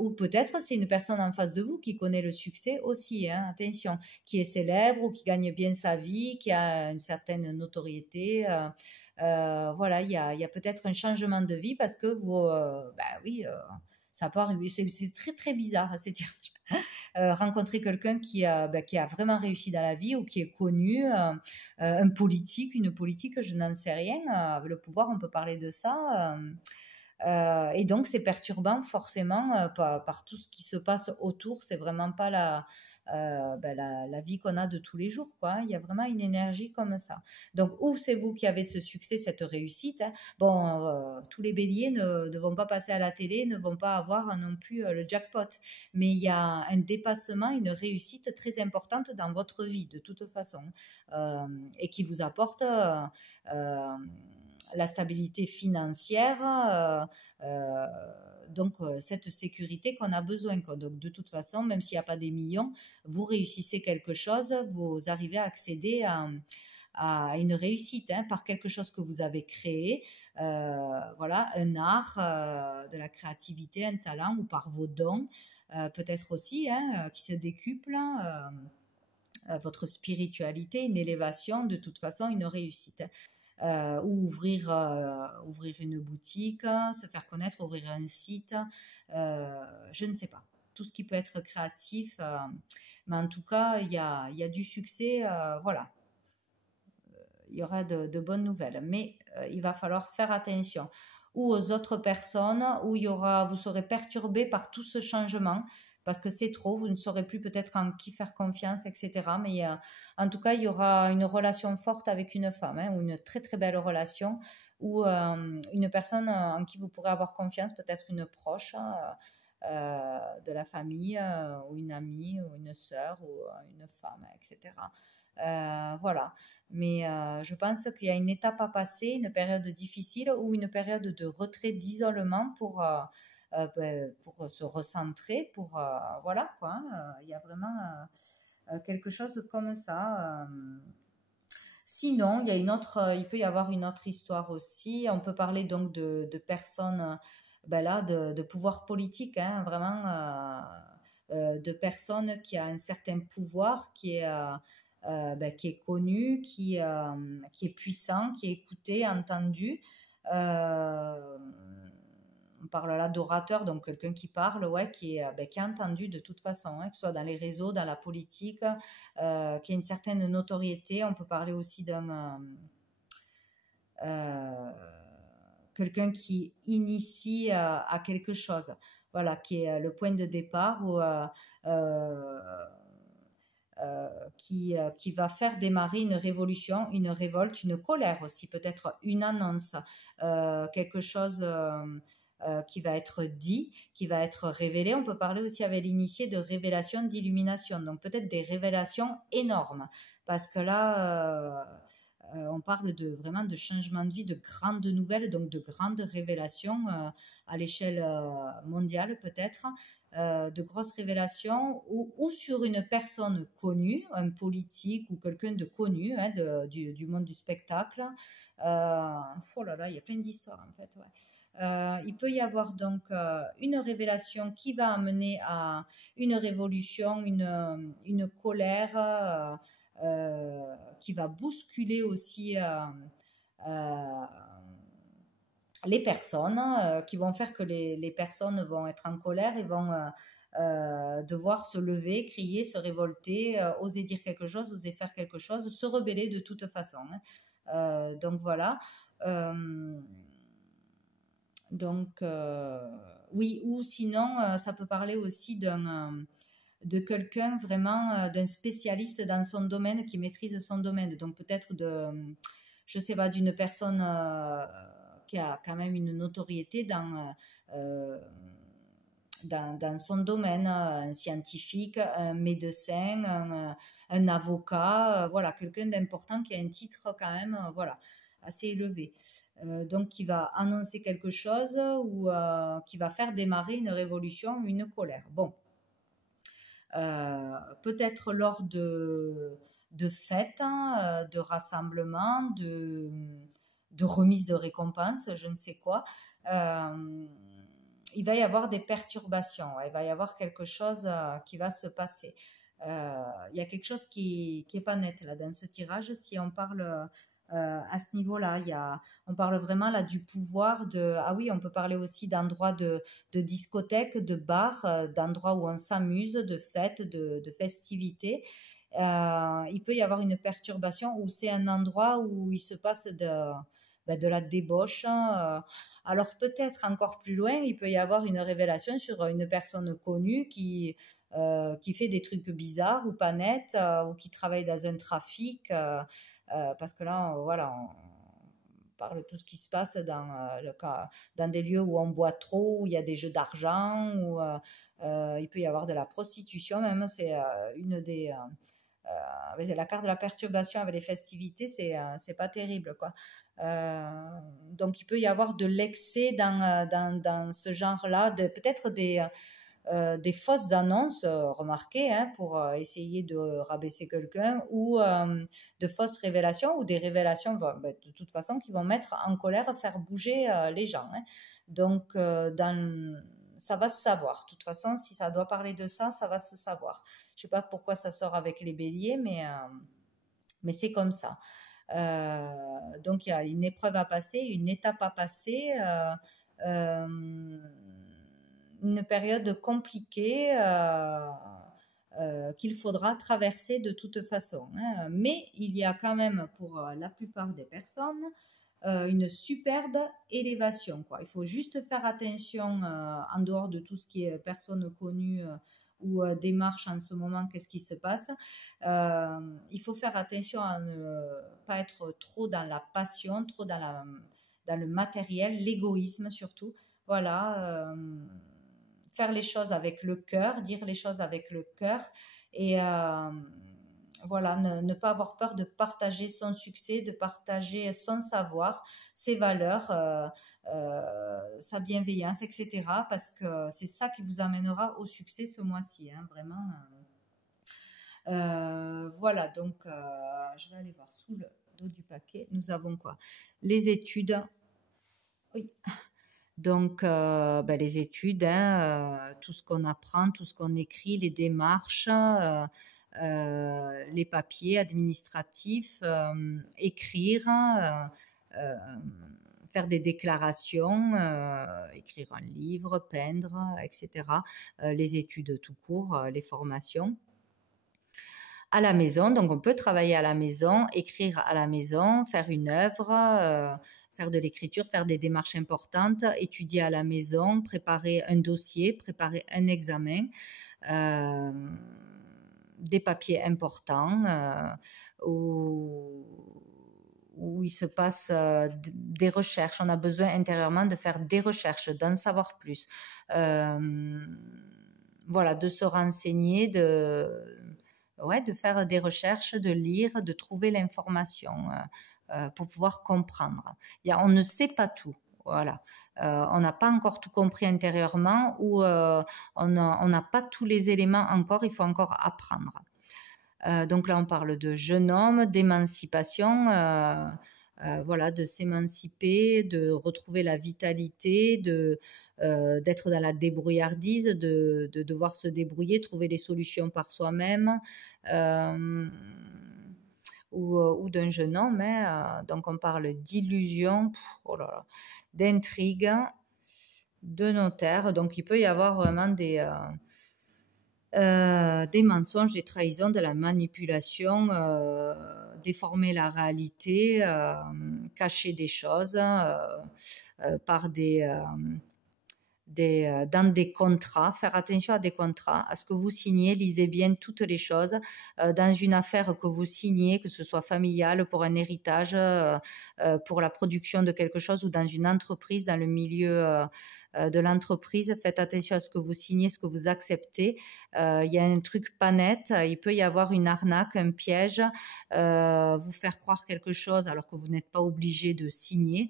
Ou peut-être c'est une personne en face de vous qui connaît le succès aussi, hein, attention, qui est célèbre ou qui gagne bien sa vie, qui a une certaine notoriété. Voilà, il y a peut-être un changement de vie parce que vous, oui, ça peut arriver. C'est très très bizarre, c'est-à-dire rencontrer quelqu'un qui a vraiment réussi dans la vie, ou qui est connu, un politique, une politique, je n'en sais rien. Le pouvoir, on peut parler de ça. Et donc, c'est perturbant forcément par tout ce qui se passe autour. C'est vraiment pas la vie qu'on a de tous les jours, quoi. Il y a vraiment une énergie comme ça. Donc, ou c'est vous qui avez ce succès, cette réussite, hein. Bon, tous les béliers ne vont pas passer à la télé, ne vont pas avoir non plus le jackpot. Mais il y a un dépassement, une réussite très importante dans votre vie, de toute façon, et qui vous apporte la stabilité financière, donc cette sécurité qu'on a besoin, quoi. Donc de toute façon, même s'il n'y a pas des millions, vous réussissez quelque chose, vous arrivez à accéder à une réussite, hein, par quelque chose que vous avez créé, voilà, un art, de la créativité, un talent, ou par vos dons, peut-être aussi, hein, qui se décuplent, votre spiritualité, une élévation, de toute façon, une réussite. Ou ouvrir une boutique, se faire connaître, ouvrir un site, je ne sais pas. Tout ce qui peut être créatif, mais en tout cas, il y a du succès, voilà. Il y aura de bonnes nouvelles, mais il va falloir faire attention. Ou aux autres personnes, où vous serez perturbé par tout ce changement, parce que c'est trop, vous ne saurez plus peut-être en qui faire confiance, etc. Mais en tout cas, il y aura une relation forte avec une femme, hein, ou une très très belle relation, ou une personne en qui vous pourrez avoir confiance, peut-être une proche, de la famille, ou une amie, ou une sœur, ou une femme, etc. Voilà. Mais je pense qu'il y a une étape à passer, une période difficile, ou une période de retrait, d'isolement, pour se recentrer, voilà quoi, hein. Il y a vraiment quelque chose comme ça. Sinon, il peut y avoir une autre histoire aussi. On peut parler donc de personnes, ben là, de pouvoir politique, hein, vraiment, de personnes qui a un certain pouvoir, qui est connu, qui est puissant, qui est écouté, entendu. Euh, on parle là d'orateur, donc quelqu'un qui parle, ouais, qui est entendu de toute façon, hein, que ce soit dans les réseaux, dans la politique, qui a une certaine notoriété. On peut parler aussi d'un euh, quelqu'un qui initie à quelque chose, voilà, qui est le point de départ, ou qui va faire démarrer une révolution, une révolte, une colère aussi, peut-être une annonce, quelque chose qui va être dit, qui va être révélé. On peut parler aussi avec l'initié de révélation, d'illumination, donc peut-être des révélations énormes, parce que là, on parle vraiment de changement de vie, de grandes nouvelles, donc de grandes révélations à l'échelle mondiale peut-être, de grosses révélations, ou sur une personne connue, un politique ou quelqu'un de connu, hein, du monde du spectacle. Oh là là, il y a plein d'histoires en fait. Ouais. Il peut y avoir donc une révélation qui va amener à une révolution, une colère, qui va bousculer aussi euh, les personnes, qui vont faire que les personnes vont être en colère et vont devoir se lever, crier, se révolter, oser dire quelque chose, oser faire quelque chose, se rebeller de toute façon, hein. Donc voilà. Euh, oui, ou sinon, ça peut parler aussi de quelqu'un vraiment, d'un spécialiste dans son domaine, qui maîtrise son domaine. Donc peut-être je sais pas, d'une personne qui a quand même une notoriété dans son domaine, un scientifique, un médecin, un avocat, voilà, quelqu'un d'important qui a un titre quand même, voilà, assez élevé. Donc qui va annoncer quelque chose, ou qui va faire démarrer une révolution, une colère. Bon, peut-être lors de fêtes, hein, de rassemblements, de remises de récompenses, je ne sais quoi. Il va y avoir des perturbations, il va y avoir quelque chose qui va se passer. Il y a quelque chose qui est pas net là dans ce tirage. Si on parle à ce niveau-là, on parle vraiment là du pouvoir ah oui, on peut parler aussi d'endroits de discothèques, de bars, d'endroits où on s'amuse, de fêtes, de festivités. Il peut y avoir une perturbation où c'est un endroit où il se passe de la débauche. Alors peut-être encore plus loin, il peut y avoir une révélation sur une personne connue qui fait des trucs bizarres ou pas nets, ou qui travaille dans un trafic, parce que là, voilà, on parle de tout ce qui se passe dans des lieux où on boit trop, où il y a des jeux d'argent, où il peut y avoir de la prostitution même. C'est une des... la carte de la perturbation avec les festivités, c'est pas terrible, quoi. Donc il peut y avoir de l'excès dans ce genre-là, peut-être des fausses annonces, remarquez, hein, pour essayer de rabaisser quelqu'un, ou de fausses révélations, ou des révélations de toute façon qui vont mettre en colère, faire bouger les gens. Hein. Donc, ça va se savoir. De toute façon, si ça doit parler de ça, ça va se savoir. Je ne sais pas pourquoi ça sort avec les béliers, mais c'est comme ça. Donc, il y a une épreuve à passer, une étape à passer, une période compliquée qu'il faudra traverser de toute façon. Hein. Mais il y a quand même, pour la plupart des personnes, une superbe élévation, quoi. Il faut juste faire attention, en dehors de tout ce qui est personne connue ou démarche en ce moment, qu'est-ce qui se passe. Il faut faire attention à ne pas être trop dans la passion, trop dans le matériel, l'égoïsme surtout. Voilà, faire les choses avec le cœur, dire les choses avec le cœur, et voilà, ne pas avoir peur de partager son succès, de partager son savoir, ses valeurs, sa bienveillance, etc. Parce que c'est ça qui vous amènera au succès ce mois-ci, hein, vraiment. Voilà, donc je vais aller voir sous le dos du paquet. Nous avons quoi? Les études. Oui. Donc, les études, hein, tout ce qu'on apprend, tout ce qu'on écrit, les démarches, les papiers administratifs, écrire, faire des déclarations, écrire un livre, peindre, etc. Les études tout court, les formations. À la maison, donc on peut travailler à la maison, écrire à la maison, faire une œuvre, faire de l'écriture, faire des démarches importantes, étudier à la maison, préparer un dossier, préparer un examen, des papiers importants, où il se passe des recherches. On a besoin intérieurement de faire des recherches, d'en savoir plus. Voilà, de se renseigner, de faire des recherches, de lire, de trouver l'information pour pouvoir comprendre. On ne sait pas tout. Voilà. On n'a pas encore tout compris intérieurement, ou on n'a pas tous les éléments encore, il faut encore apprendre. Donc là, on parle de jeune homme, d'émancipation, voilà, de s'émanciper, de retrouver la vitalité, d'être dans la débrouillardise, de devoir se débrouiller, trouver des solutions par soi-même, ou d'un jeune homme. Hein, donc on parle d'illusion, oh là là, d'intrigue, de notaire. Donc il peut y avoir vraiment des mensonges, des trahisons, de la manipulation, déformer la réalité, cacher des choses par dans des contrats. Faire attention à des contrats, à ce que vous signez. Lisez bien toutes les choses. Dans une affaire que vous signez, que ce soit familiale, pour un héritage, pour la production de quelque chose, ou dans une entreprise, dans le milieu de l'entreprise, faites attention à ce que vous signez, ce que vous acceptez. Il y a un truc pas net, il peut y avoir une arnaque, un piège, vous faire croire quelque chose alors que vous n'êtes pas obligé de signer,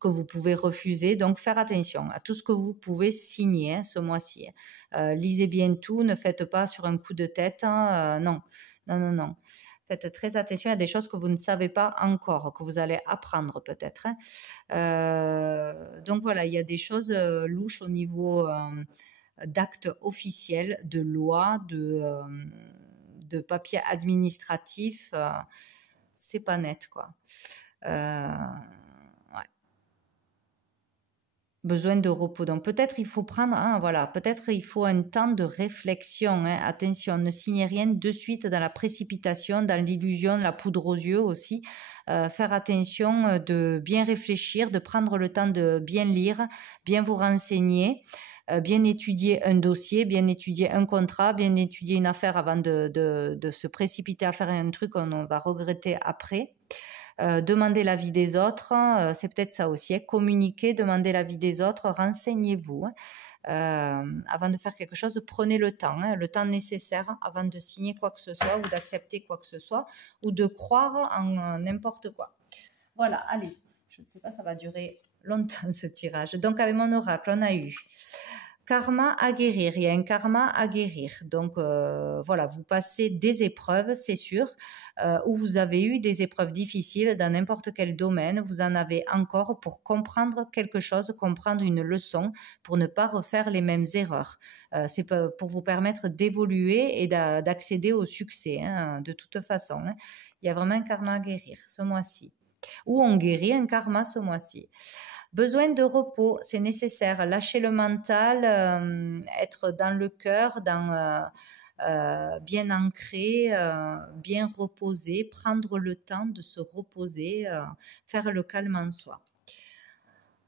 que vous pouvez refuser. Donc faire attention à tout ce que vous pouvez signer, hein, ce mois-ci. Lisez bien tout, ne faites pas sur un coup de tête, hein, non. Faites très attention à des choses que vous ne savez pas encore, que vous allez apprendre peut-être. Hein. Donc voilà, il y a des choses louches au niveau d'actes officiels, de lois, de papiers administratifs. C'est pas net, quoi. Besoin de repos. Donc peut-être il faut prendre, peut-être il faut un temps de réflexion. Hein. Attention, ne signez rien de suite dans la précipitation, dans l'illusion, la poudre aux yeux aussi. Faire attention de bien réfléchir, de prendre le temps de bien lire, bien vous renseigner, bien étudier un dossier, bien étudier un contrat, bien étudier une affaire avant de se précipiter à faire un truc qu'on va regretter après. Demander l'avis des autres, c'est peut-être ça aussi, hein. Communiquer, demander l'avis des autres, renseignez-vous. Avant de faire quelque chose, prenez le temps nécessaire avant de signer quoi que ce soit, ou d'accepter quoi que ce soit, ou de croire en n'importe quoi. Voilà, allez, je ne sais pas, ça va durer longtemps ce tirage. Donc avec mon oracle, on a eu karma à guérir, il y a un karma à guérir. Donc voilà, vous passez des épreuves, c'est sûr, où vous avez eu des épreuves difficiles dans n'importe quel domaine, vous en avez encore pour comprendre quelque chose, comprendre une leçon, pour ne pas refaire les mêmes erreurs. C'est pour vous permettre d'évoluer et d'accéder au succès, hein, de toute façon. Hein. Il y a vraiment un karma à guérir ce mois-ci. Ou on guérit un karma ce mois-ci. Besoin de repos, c'est nécessaire. Lâcher le mental, être dans le cœur, bien ancré, bien reposé, prendre le temps de se reposer, faire le calme en soi.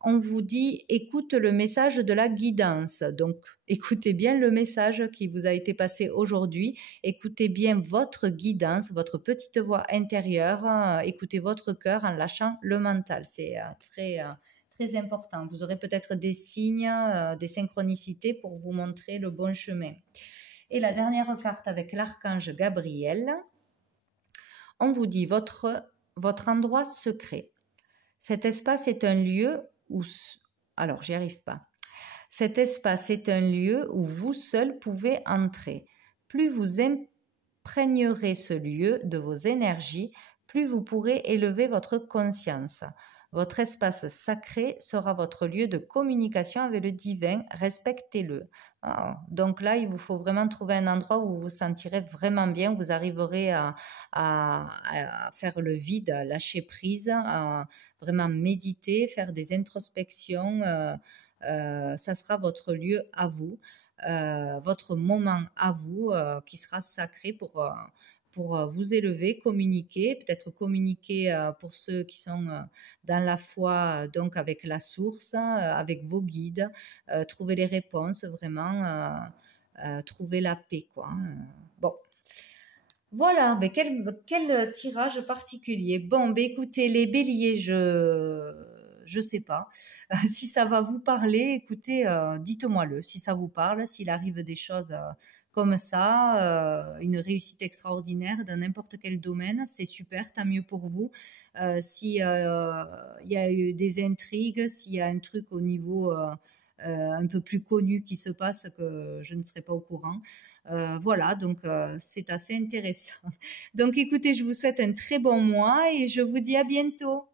On vous dit écoute le message de la guidance. Donc, écoutez bien le message qui vous a été passé aujourd'hui. Écoutez bien votre guidance, votre petite voix intérieure. Écoutez votre cœur en lâchant le mental. C'est très important. Vous aurez peut-être des signes, des synchronicités pour vous montrer le bon chemin. Et la dernière carte avec l'archange Gabriel. On vous dit votre endroit secret. Cet espace est un lieu où... Alors, j'y arrive pas. Cet espace est un lieu où vous seul pouvez entrer. Plus vous imprégnerez ce lieu de vos énergies, plus vous pourrez élever votre conscience. Votre espace sacré sera votre lieu de communication avec le divin. Respectez-le. Donc là, il vous faut vraiment trouver un endroit où vous vous sentirez vraiment bien, où vous arriverez à faire le vide, à lâcher prise, à vraiment méditer, faire des introspections. Ça sera votre lieu à vous, votre moment à vous qui sera sacré pour vous élever, communiquer, peut-être communiquer pour ceux qui sont dans la foi, donc avec la source, avec vos guides, trouver les réponses, vraiment trouver la paix, quoi. Bon. Voilà, ben quel tirage particulier. Bon, ben écoutez, les béliers, je sais pas. Si ça va vous parler, écoutez, dites-moi-le. Si ça vous parle, s'il arrive des choses comme ça, une réussite extraordinaire dans n'importe quel domaine, c'est super, tant mieux pour vous. Si y a eu des intrigues, s'il y a un truc au niveau un peu plus connu qui se passe que je ne serai pas au courant. Voilà, donc c'est assez intéressant. Donc écoutez, je vous souhaite un très bon mois et je vous dis à bientôt.